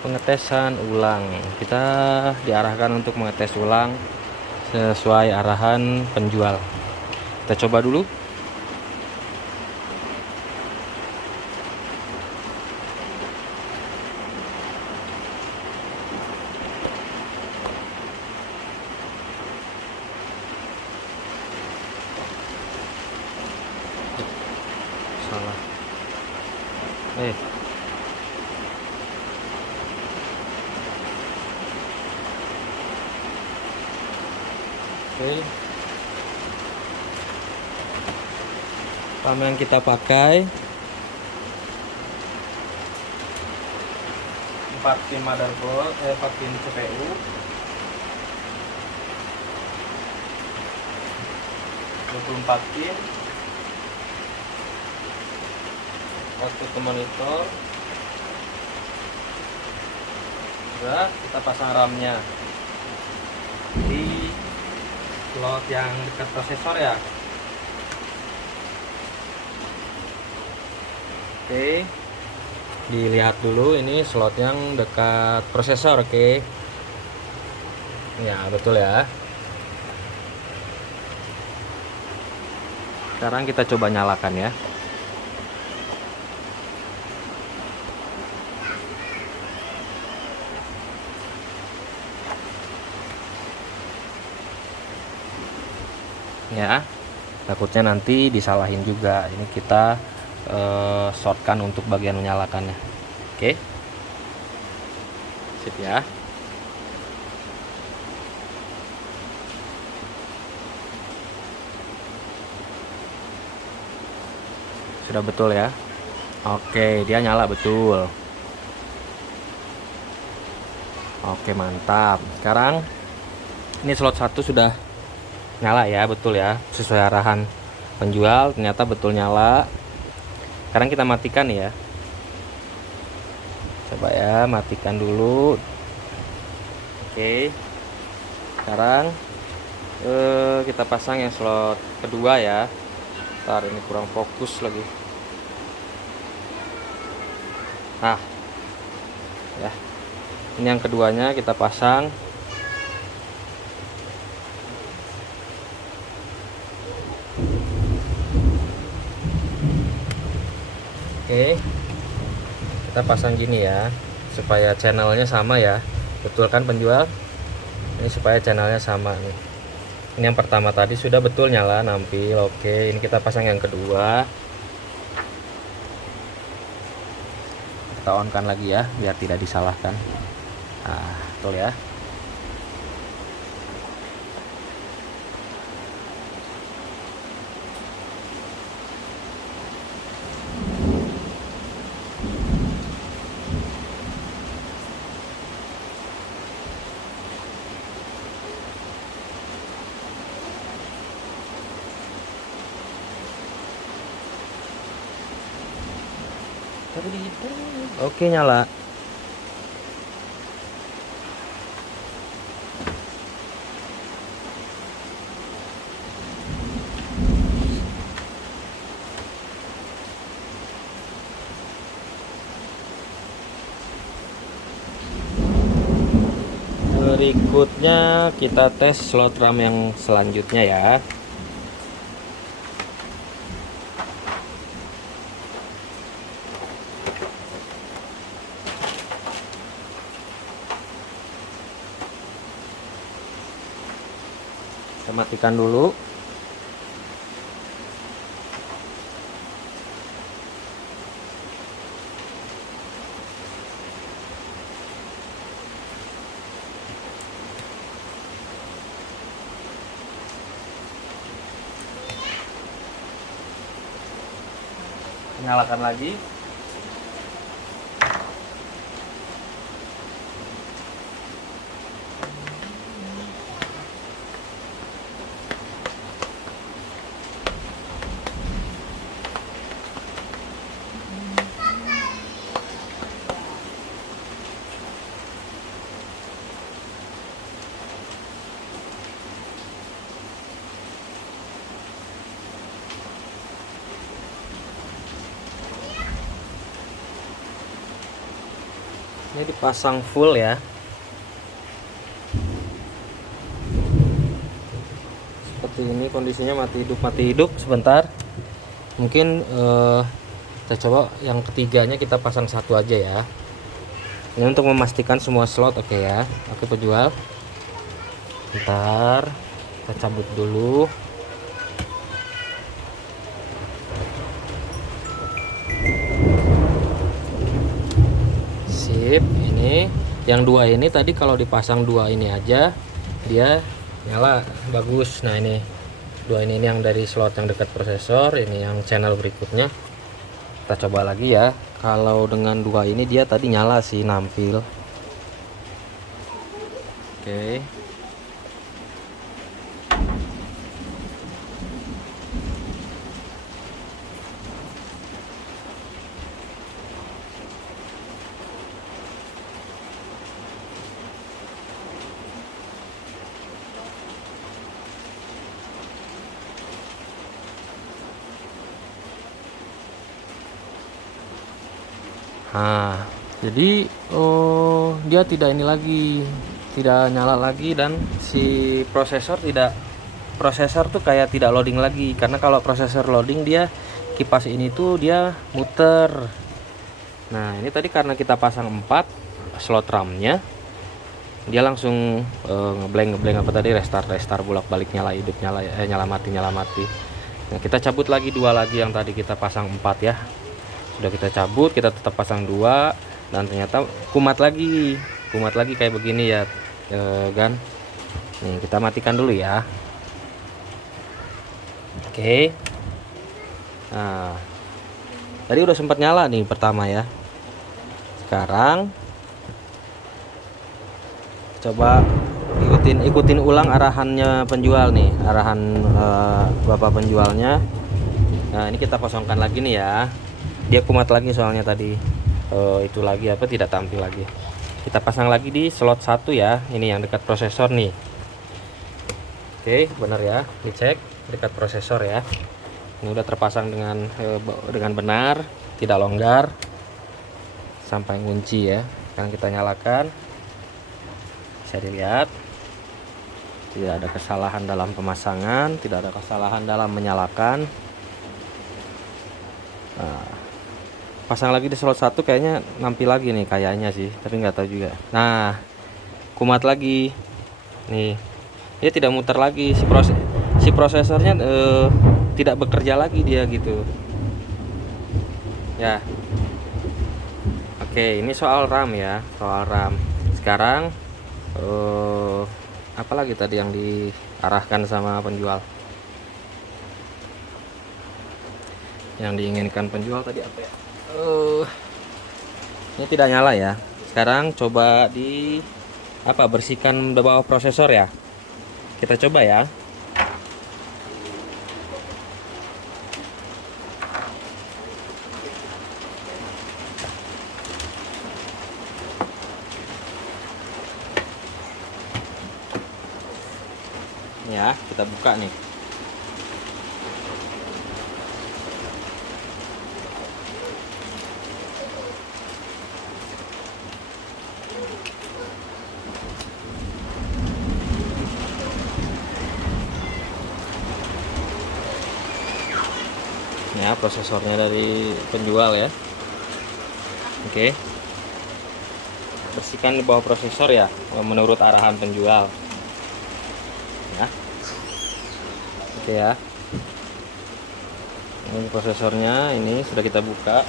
pengetesan ulang. Kita diarahkan untuk mengetes ulang sesuai arahan penjual. Kita coba dulu. Salah. Oke. RAM yang kita pakai 4 pin motherboard, 4 pin CPU, 24 pin, output ke monitor. Udah, kita pasang RAM-nya di slot yang dekat prosesor ya. Oke, dilihat dulu ini slot yang dekat prosesor. Oke ya, betul ya. Sekarang kita coba nyalakan ya. Ya, takutnya nanti disalahin juga. Ini kita shortkan untuk bagian menyalakannya. Oke, sip ya. Sudah betul ya. Oke, dia nyala betul. Oke, mantap. Sekarang ini slot 1 sudah nyala ya, betul ya, sesuai arahan penjual. Ternyata betul nyala. Sekarang kita matikan ya. Coba ya, matikan dulu. Oke, sekarang kita pasang yang slot kedua ya. Ntar ini kurang fokus lagi. Nah ya, ini yang keduanya kita pasang. Oke, kita pasang gini ya, supaya channelnya sama ya. Betul kan penjual? Ini supaya channelnya sama nih. Ini yang pertama tadi sudah betul nyala, nampil. Oke, ini kita pasang yang kedua. Kita on kan lagi ya, biar tidak disalahkan. Nah, betul ya. Oke, nyala. Berikutnya kita tes slot RAM yang selanjutnya ya. Kita matikan dulu. Nyalakan lagi. Ini dipasang full ya. Seperti ini kondisinya, mati hidup sebentar. Mungkin kita coba yang ketiganya, kita pasang satu aja ya. Ini untuk memastikan semua slot oke ya. Oke penjual, bentar kita cabut dulu. Sip. Ini yang dua ini tadi kalau dipasang dua ini aja dia nyala bagus. Nah ini dua ini yang dari slot yang dekat prosesor, ini yang channel berikutnya. Kita coba lagi ya. Kalau dengan dua ini dia tadi nyala sih, nampil. Oke. Nah, jadi dia tidak ini lagi, tidak nyala lagi, dan si prosesor tuh kayak tidak loading lagi. Karena kalau prosesor loading, dia kipas ini tuh dia muter. Nah ini tadi karena kita pasang 4 slot RAM-nya, dia langsung ngeblank apa tadi, restart bolak-balik, nyala hidup nyala mati. Nah kita cabut lagi dua lagi yang tadi kita pasang 4 ya. Sudah kita cabut, kita tetap pasang 2, dan ternyata kumat lagi kayak begini ya kan. Nih kita matikan dulu ya. Oke. Nah tadi udah sempat nyala nih pertama ya. Sekarang coba ikutin ulang arahannya penjual nih, arahan bapak penjualnya. Nah ini kita kosongkan lagi nih ya. Dia kumat lagi soalnya tadi itu lagi apa, tidak tampil lagi. Kita pasang lagi di slot 1 ya, ini yang dekat prosesor nih. Oke benar ya, dicek dekat prosesor ya. Ini udah terpasang dengan benar, tidak longgar sampai ngunci ya. Sekarang kita nyalakan, bisa dilihat tidak ada kesalahan dalam pemasangan, tidak ada kesalahan dalam menyalakan. Nah, pasang lagi di slot 1 kayaknya nampil lagi nih kayaknya sih, tapi nggak tahu juga. Nah kumat lagi nih, dia tidak muter lagi, si prosesornya tidak bekerja lagi dia gitu ya. Oke ini soal RAM ya, soal RAM. Sekarang apalagi tadi yang diarahkan sama penjual, yang diinginkan penjual tadi apa ya? Ini tidak nyala ya. Sekarang coba bersihkan bawah prosesor ya. Kita coba ya. Ya, kita buka nih. Ya prosesornya dari penjual ya. Oke, bersihkan di bawah prosesor ya menurut arahan penjual ya. Oke ya, ini prosesornya, ini sudah kita buka.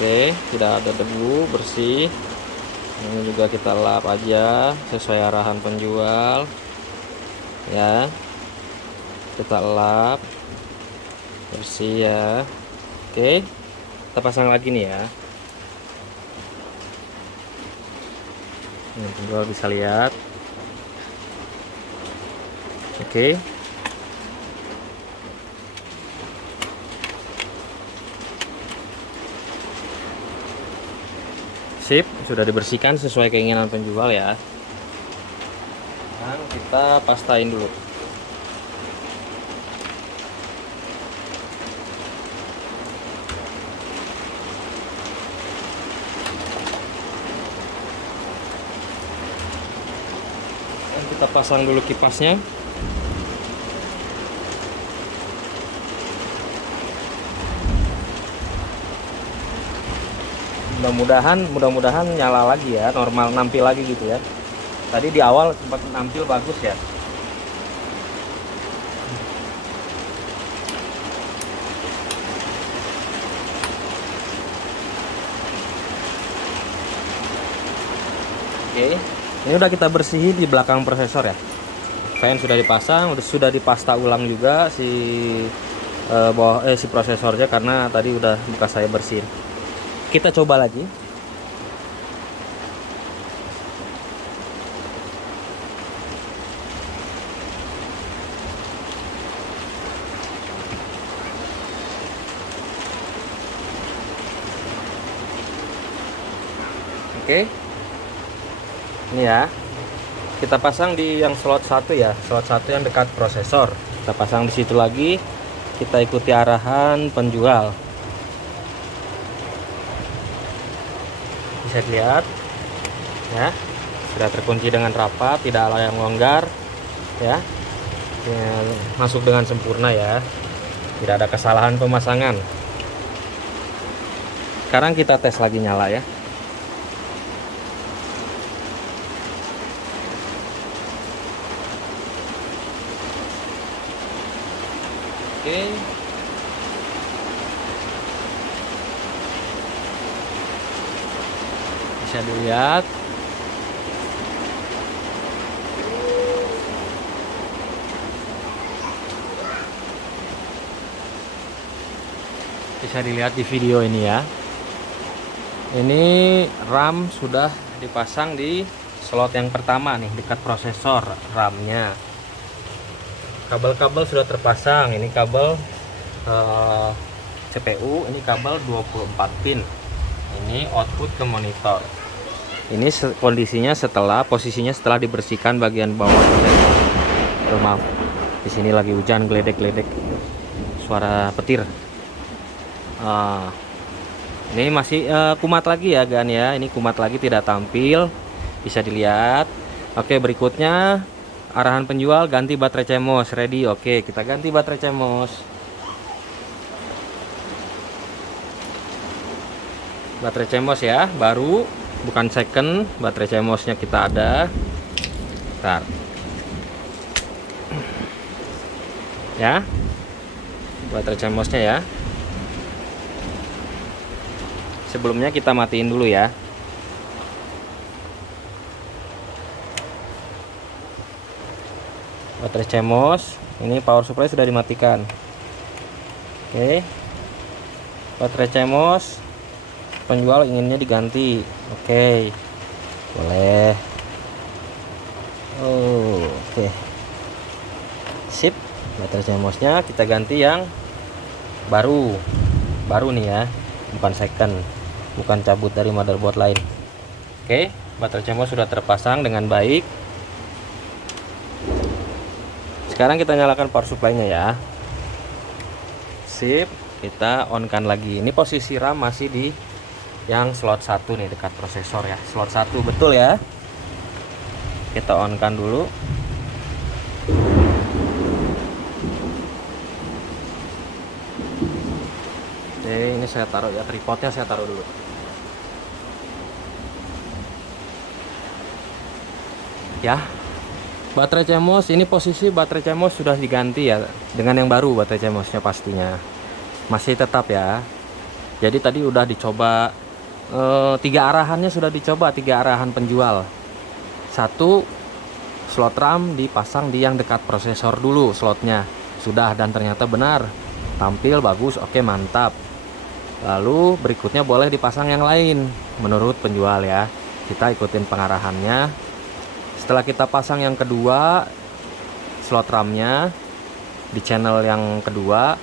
Oke, tidak ada debu, bersih. Ini juga kita lap aja sesuai arahan penjual ya. Kita lap bersih ya. Oke, kita pasang lagi nih ya. Ini penjual bisa lihat. Oke. Sip, sudah dibersihkan sesuai keinginan penjual ya. Sekarang kita pastain dulu. Dan kita pasang dulu kipasnya. Mudah-mudahan nyala lagi ya, normal, nampil lagi gitu ya. Tadi di awal sempat nampil bagus ya. Oke, ini udah kita bersihin di belakang prosesor ya. Fan sudah dipasang, sudah dipasta ulang juga si si prosesornya, karena tadi udah bekas saya bersihin. Kita coba lagi. Oke. Ini ya. Kita pasang di yang slot 1 ya, slot 1 yang dekat prosesor. Kita pasang di situ lagi. Kita ikuti arahan penjual. Bisa dilihat ya, sudah terkunci dengan rapat, tidak ada yang longgar ya. Masuk dengan sempurna ya, tidak ada kesalahan pemasangan. Sekarang kita tes lagi nyala ya. Oke, bisa dilihat di video ini ya. Ini RAM sudah dipasang di slot yang pertama nih, dekat prosesor RAM-nya. Kabel-kabel sudah terpasang. Ini kabel CPU, ini kabel 24 pin. Ini output ke monitor. Ini kondisinya posisinya setelah dibersihkan bagian bawah. Maaf, di sini lagi hujan, geledek-geledek, suara petir. Ini masih kumat lagi ya Gan ya. Ini kumat lagi, tidak tampil, bisa dilihat. Oke, berikutnya arahan penjual ganti baterai CMOS. Ready? Oke, kita ganti baterai CMOS. Baterai CMOS ya, baru, bukan second. Baterai CMOS-nya kita ada. Bentar. Ya. Baterai CMOS-nya ya. Sebelumnya kita matiin dulu ya. Baterai CMOS, ini power supply sudah dimatikan. Oke. Baterai CMOS penjual inginnya diganti. Oke. Boleh. Oke. Sip. Baterai CMOS-nya kita ganti yang baru. Baru nih ya, bukan second, bukan cabut dari motherboard lain. Oke, baterai CMOS sudah terpasang dengan baik. Sekarang kita nyalakan power supply-nya ya. Sip, kita on-kan lagi. Ini posisi RAM masih di yang slot 1 nih, dekat prosesor ya. Slot 1 betul ya. Kita on-kan dulu. Oke, ini saya taruh ya, tripodnya saya taruh dulu. Ya. Baterai CMOS, ini posisi baterai CMOS sudah diganti ya, dengan yang baru baterai CMOS-nya pastinya. Masih tetap ya. Jadi tadi udah dicoba 3 arahannya, sudah dicoba 3 arahan penjual. 1, slot RAM dipasang di yang dekat prosesor dulu slotnya. Sudah, dan ternyata benar. Tampil bagus, oke, mantap. Lalu berikutnya boleh dipasang yang lain menurut penjual ya. Kita ikutin pengarahannya. Setelah kita pasang yang kedua, slot RAM-nya di channel yang kedua,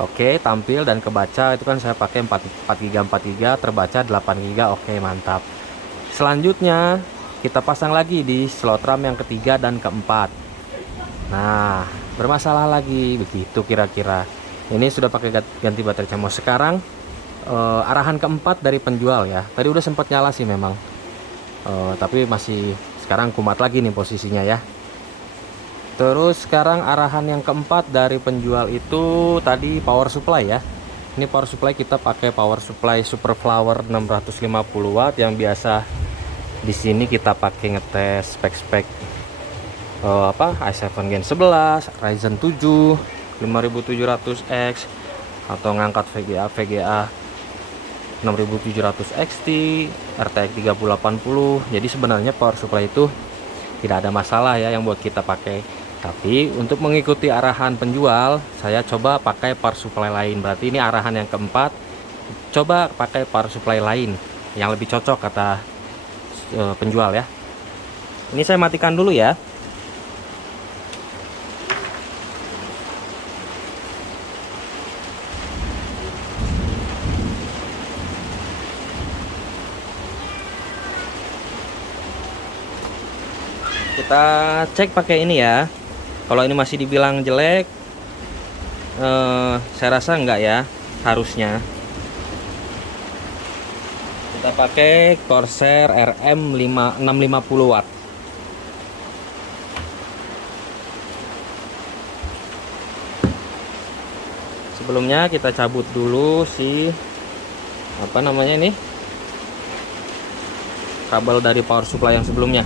oke, tampil dan kebaca. Itu kan saya pakai 4 GB terbaca 8 GB, oke, mantap. Selanjutnya kita pasang lagi di slot RAM yang ketiga dan keempat. Nah, bermasalah lagi, begitu kira-kira. Ini sudah pakai ganti baterai CMOS. Sekarang arahan keempat dari penjual ya. Tadi udah sempat nyala sih memang, tapi masih sekarang kumat lagi nih posisinya ya. Terus sekarang arahan yang keempat dari penjual itu tadi power supply ya. Ini power supply kita pakai power supply Super Flower 650 watt yang biasa di sini kita pakai ngetes spek-spek i7 Gen 11, Ryzen 7 5700X atau ngangkat VGA 6700 XT, RTX 3080. Jadi sebenarnya power supply itu tidak ada masalah ya yang buat kita pakai. Tapi untuk mengikuti arahan penjual, saya coba pakai power supply lain. Berarti ini arahan yang keempat, coba pakai power supply lain yang lebih cocok kata penjual ya. Ini saya matikan dulu ya. Kita cek pakai ini ya. Kalau ini masih dibilang jelek, saya rasa enggak ya, harusnya. Kita pakai Corsair RM 650 watt. Sebelumnya kita cabut dulu si ini kabel dari power supply yang sebelumnya.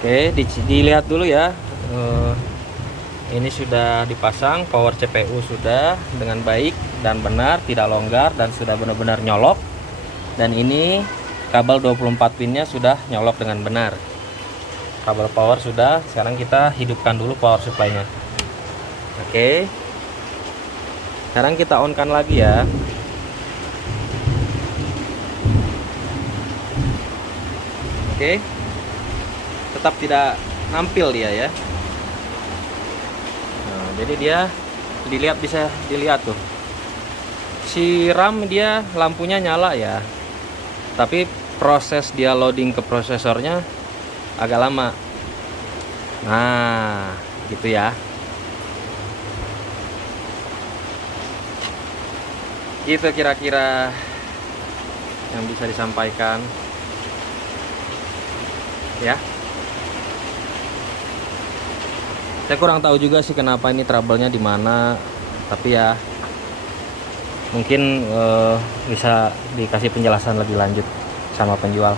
Oke, dilihat dulu ya. Ini sudah dipasang, power CPU sudah dengan baik dan benar, tidak longgar dan sudah benar-benar nyolok. Dan ini kabel 24 pinnya sudah nyolok dengan benar. Kabel power sudah, sekarang kita hidupkan dulu power supply-nya. Oke. Sekarang kita on-kan lagi ya. Oke. Tetap tidak nampil dia ya. Nah, jadi dia bisa dilihat tuh. Si RAM dia lampunya nyala ya. Tapi proses dia loading ke prosesornya agak lama. Nah, gitu ya. Gitu kira-kira yang bisa disampaikan. Ya. Saya kurang tahu juga sih kenapa ini trouble-nya di mana, tapi ya mungkin bisa dikasih penjelasan lebih lanjut sama penjual.